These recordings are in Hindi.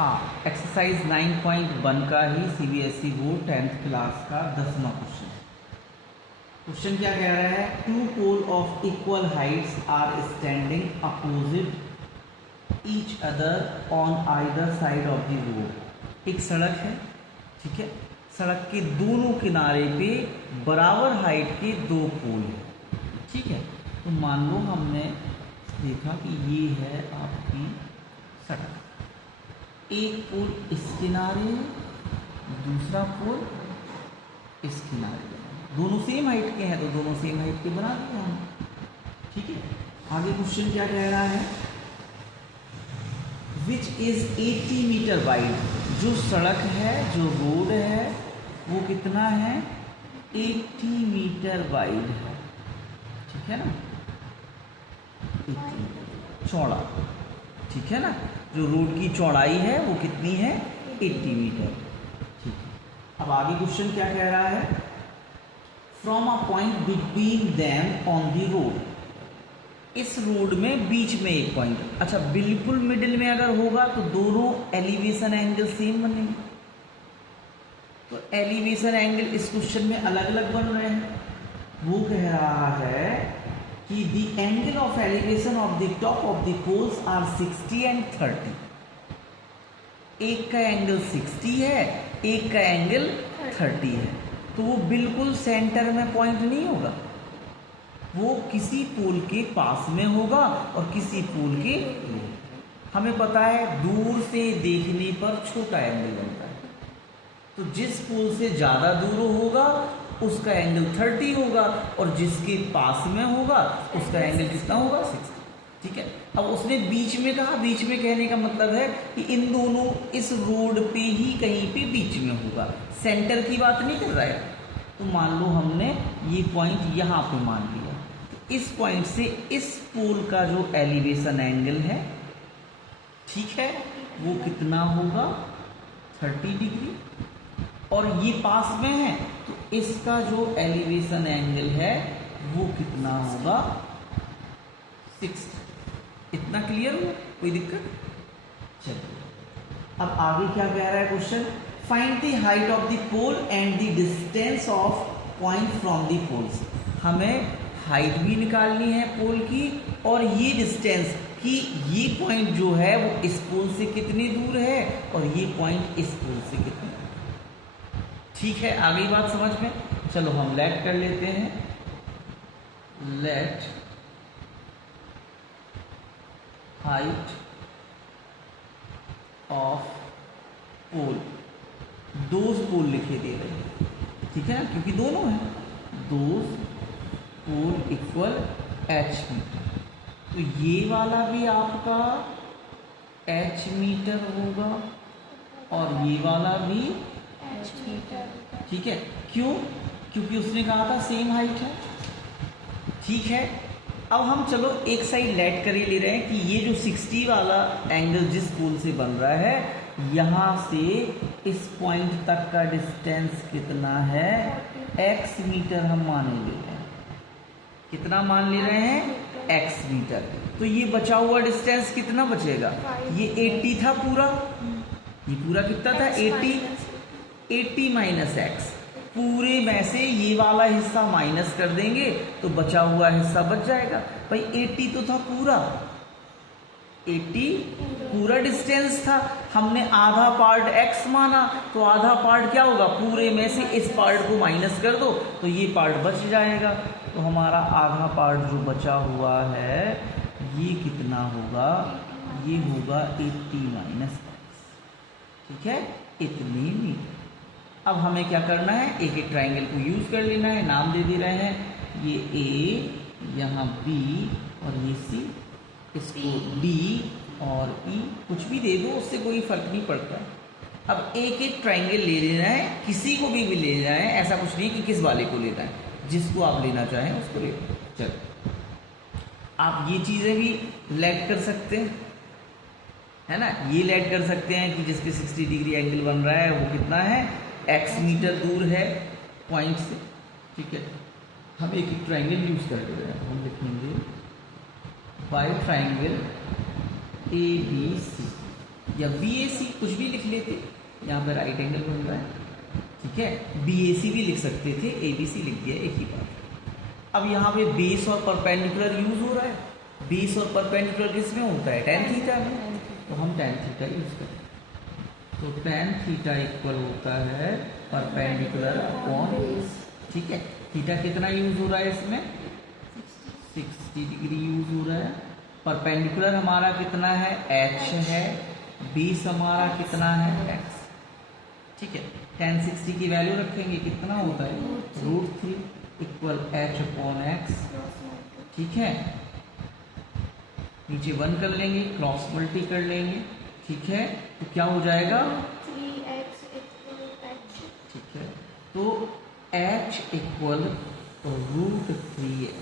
हाँ, एक्सरसाइज 9.1 का ही सीबीएसई बोर्ड 10th क्लास का 10वां क्वेश्चन। क्वेश्चन क्या कह रहा है? Two pole of equal heights are standing opposite each other on either side of the road. एक सड़क है, ठीक है, सड़क के दोनों किनारे पे बराबर हाइट के दो पोल हैं, ठीक है। तो मान लो हमने देखा कि ये है आपकी सड़क, एक पोल इस किनारे है, दूसरा पोल इस किनारे है, दोनों सेम हाइट के हैं तो दोनों सेम हाइट के बना दिए हम, ठीक है। आगे क्वेश्चन क्या कह रहा है? Which is 80 metre wide. जो सड़क है, जो रोड है, वो कितना है? 80 मीटर वाइड है, ठीक है ना, 80 मीटर चौड़ा, ठीक है ना। जो रोड की चौड़ाई है वो कितनी है? 80 मीटर, ठीक है। अब आगे क्वेश्चन क्या कह रहा है? From a point between them on the road. इस रोड में बीच में एक पॉइंट, अच्छा बिल्कुल मिडिल में अगर होगा तो दोनों एलिवेशन एंगल सेम बनेंगे। तो एलिवेशन एंगल इस क्वेश्चन में अलग अलग बन रहे हैं। वो कह रहा है कि the angle of elevation of the top of the poles are 60 and 30। एक का एंगल 60 है, एक का एंगल 30 है, तो वो बिल्कुल सेंटर में पॉइंट नहीं होगा, वो किसी पोल के पास में होगा और किसी पोल के, हमें पता है दूर से देखने पर छोटा एंगल बनता है, तो जिस पोल से ज़्यादा दूर होगा उसका एंगल 30 होगा और जिसके पास में होगा उसका एंगल कितना होगा? 60, ठीक है। अब उसने बीच में कहा, बीच में कहने का मतलब है कि इन दोनों इस रोड पे ही कहीं पे बीच में होगा, सेंटर की बात नहीं कर रहा है। तो मान लो हमने ये पॉइंट यहाँ पे मान लिया, तो इस पॉइंट से इस पोल का जो एलिवेशन एंगल है, ठीक है, वो कितना होगा? 30 डिग्री। और ये पास में है तो इसका जो एलिवेशन एंगल है वो कितना होगा? 60। इतना क्लियर हुआ? कोई दिक्कत? चलिए अब आगे क्या कह रहा है question? Find the height of the pole and the distance of point from the poles. हमें हाइट भी निकालनी है पोल की और ये डिस्टेंस कि ये पॉइंट जो है वो इस पोल से कितनी दूर है और ये पॉइंट इस पोल से कितनी दूर, ठीक है। आगे बात समझ में? चलो हम लेट कर लेते हैं। लेट हाइट ऑफ पोल, दो पोल लिखे दे रहे हैं, ठीक है ना, क्योंकि दोनों हैं, दो पोल इक्वल h मीटर। तो ये वाला भी आपका h मीटर होगा और ये वाला भी h मीटर, ठीक है। क्यों? क्योंकि उसने कहा था सेम हाइट है, ठीक है। अब हम चलो एक साइड लेट कर ही ले रहे हैं कि ये जो 60 वाला एंगल जिस पोल से बन रहा है, यहाँ से इस पॉइंट तक का डिस्टेंस कितना है? x मीटर हम मान ले रहे हैं। कितना मान ले रहे हैं? x metre. तो ये बचा हुआ डिस्टेंस कितना बचेगा? ये 80 था पूरा, ये पूरा कितना था? 80 माइनस x, पूरे में से ये वाला हिस्सा माइनस कर देंगे तो बचा हुआ हिस्सा बच जाएगा। भाई 80 तो था पूरा, 80 पूरा डिस्टेंस था, हमने आधा पार्ट x माना, तो आधा पार्ट क्या होगा? पूरे में से इस पार्ट को माइनस कर दो तो ये पार्ट बच जाएगा। तो हमारा आधा पार्ट जो बचा हुआ है ये कितना होगा? ये होगा 80 माइनस x, ठीक है, इतनी मीटर। अब हमें क्या करना है? एक एक ट्राइंगल को यूज कर लेना है, नाम दे दे रहे हैं, ये A, यहाँ B और ये C, इसको D और E, कुछ भी दे दो, उससे कोई फर्क नहीं पड़ता। अब एक एक ट्राइंगल ले लेना है, किसी को भी ले लेना है, ऐसा कुछ नहीं कि किस वाले को लेना है, जिसको आप लेना चाहें उसको ले। चलो आप ये चीज़ें भी लेट कर सकते हैं, है ना, ये लेट कर सकते हैं कि जिसपे 60 डिग्री एंगल बन रहा है वो कितना है? x मीटर दूर है पॉइंट से, ठीक है। हम एक एक ट्राइंगल यूज कर रहे हैं, हम लिखेंगे बाय ट्राइंगल ABC, या BAC, कुछ भी लिख लेते, यहाँ पे राइट एंगल बन रहा है, ठीक है। BAC भी लिख सकते थे, ABC लिख दिया, एक ही बात। अब यहाँ पे बेस और परपेंडिकुलर यूज हो रहा है। बेस और परपेंडिकुलर किस में होता है? tan थीटा में, तो हम tan थीटा यूज करें। तो tan थीटा इक्वल होता है परपेंडिकुलर अपॉन, ठीक है। थीटा कितना यूज हो रहा है इसमें? 60 डिग्री यूज हो रहा है। परपेंडिकुलर हमारा कितना है? h है। बेस हमारा कितना है? x, ठीक है। tan 60 की वैल्यू रखेंगे, कितना होता है? √3 इक्वल h अपॉन x, ठीक है। नीचे 1 कर लेंगे, क्रॉस मल्टी कर लेंगे, ठीक है। तो क्या हो जाएगा? 3x इक्वल h, ठीक है। तो h इक्वल √3x।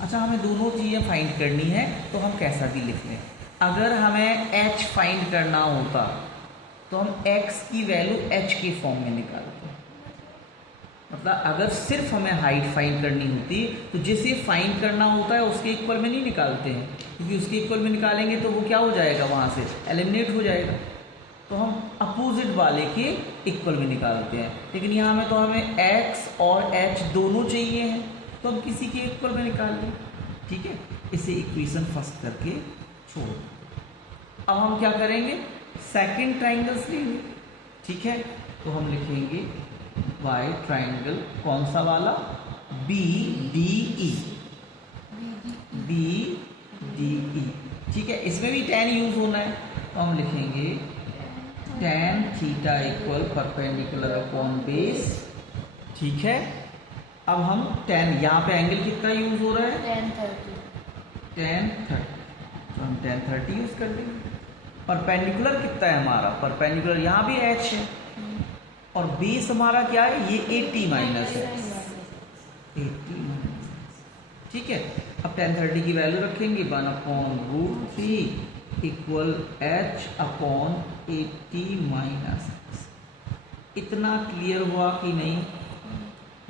अच्छा, हमें दोनों चीज़ें फाइंड करनी है, तो हम कैसा भी लिख लें। अगर हमें h फाइंड करना होता तो हम x की वैल्यू h के फॉर्म में निकालते हैं। मतलब अगर सिर्फ हमें हाइट फाइंड करनी होती तो जिसे फाइंड करना होता है उसके इक्वल में नहीं निकालते हैं, क्योंकि उसके इक्वल में निकालेंगे तो वो क्या हो जाएगा? वहाँ से एलिमिनेट हो जाएगा। तो हम अपोजिट वाले के इक्वल में निकालते हैं। लेकिन यहाँ में तो हमें x और h दोनों चाहिए हैं, तो हम किसी के इक्वल में निकाल लें, ठीक है। इसे इक्वेशन फर्स्ट करके छोड़। अब हम क्या करेंगे? सेकंड ट्राइंगल्स लेंगे, ठीक है। तो हम लिखेंगे y ट्राइंगल, कौन सा वाला? BDE, BDE, ठीक है। इसमें भी tan यूज होना है, तो हम लिखेंगे tan theta equal perpendicular upon base, ठीक है। अब हम tan, यहाँ पे एंगल कितना यूज हो रहा है? tan 30, tan 30, तो हम tan 30 यूज कर देंगे। परपेंडिकुलर कितना है हमारा? परपेंडिकुलर यहाँ भी h है, और बेस हमारा क्या है? ये 80 माइनस है, 80 माइनस, ठीक है। अब tan 30 की वैल्यू रखेंगे 1 upon √3 equal h upon 80 minus. इतना क्लियर हुआ कि नहीं?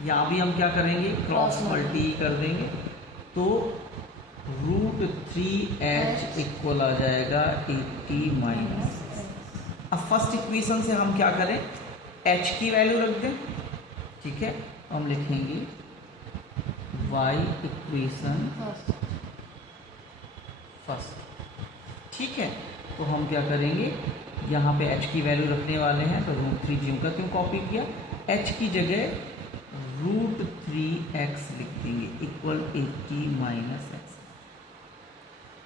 यहाँ भी हम क्या करेंगे? क्रॉस मल्टी कर देंगे, तो √3h इक्वल आ जाएगा 80 माइनस। अब फर्स्ट इक्वेशन से हम क्या करें? h की वैल्यू रख दें, ठीक है। हम लिखेंगे y इक्वेशन फर्स्ट, ठीक है। तो हम क्या करेंगे? यहाँ पे h की वैल्यू रखने वाले हैं, तो √3 ज्यों का त्यों कॉपी किया, h की जगह √3x लिख देंगे इक्वल 80 माइनस x।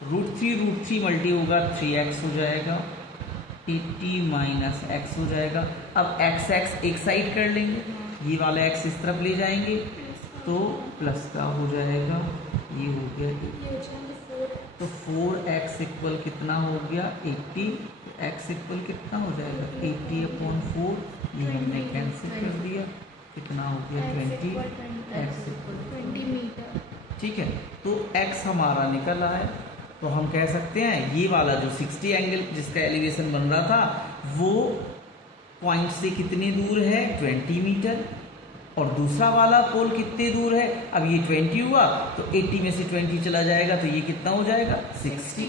√3 मल्टी होगा 3x हो जाएगा, 80 माइनस x हो जाएगा। अब x एक साइड कर लेंगे, ये वाला x इस तरफ ले जाएंगे, तो प्लस का हो जाएगा, ये हो गया, तो 4x इक्वल कितना हो गया? 80। x इक्वल कितना हो जाएगा? 80 अपॉन 4, ये हमने कैंसिल कर दिया, कितना हो गया? 20, x इक्वल 20 मीटर, ठीक है। तो x हमारा निकल आया। तो हम कह सकते हैं ये वाला जो 60 एंगल जिसका एलिवेशन बन रहा था वो पॉइंट से कितनी दूर है? 20 मीटर। और दूसरा वाला पोल कितने दूर है? अब ये 20 हुआ तो 80 में से 20 चला जाएगा, तो ये कितना हो जाएगा? 60।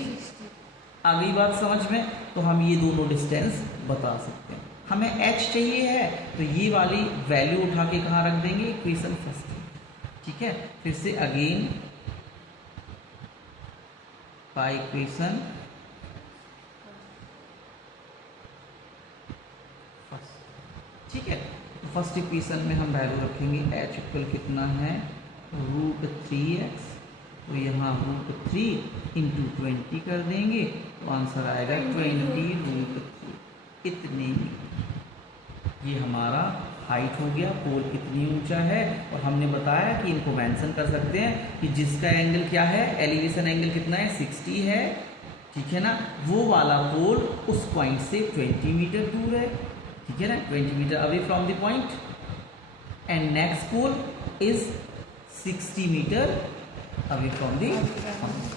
आ गई बात समझ में? तो हम ये दोनों डिस्टेंस बता सकते हैं। हमें h चाहिए है, तो ये वाली वैल्यू उठा के कहाँ रख देंगे? इक्वेशन फर्स्ट, ठीक है। फिर से अगेन बाय इक्वेशन फर्स्ट, ठीक है। तो फर्स्ट इक्वेशन में हम वैल्यू रखेंगे h इक्वल कितना है? √3x, तो यहाँ √3 इंटू 20 कर देंगे, तो आंसर आएगा 20√3, इतने। ये हमारा हाइट हो गया, पोल कितनी ऊंचा है, और हमने बताया कि इनको मेंशन कर सकते हैं कि जिसका एंगल क्या है? एलिवेशन एंगल कितना है? 60 है, ठीक है ना। वो वाला पोल उस पॉइंट से 20 मीटर दूर है, ठीक है ना, 20 metre away from the point, and next pole is 60 metre away from the point,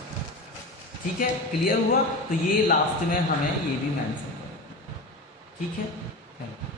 ठीक है। क्लियर हुआ? तो ये लास्ट में हमें ये भी मेंशन करना है, ठीक है। Thank you.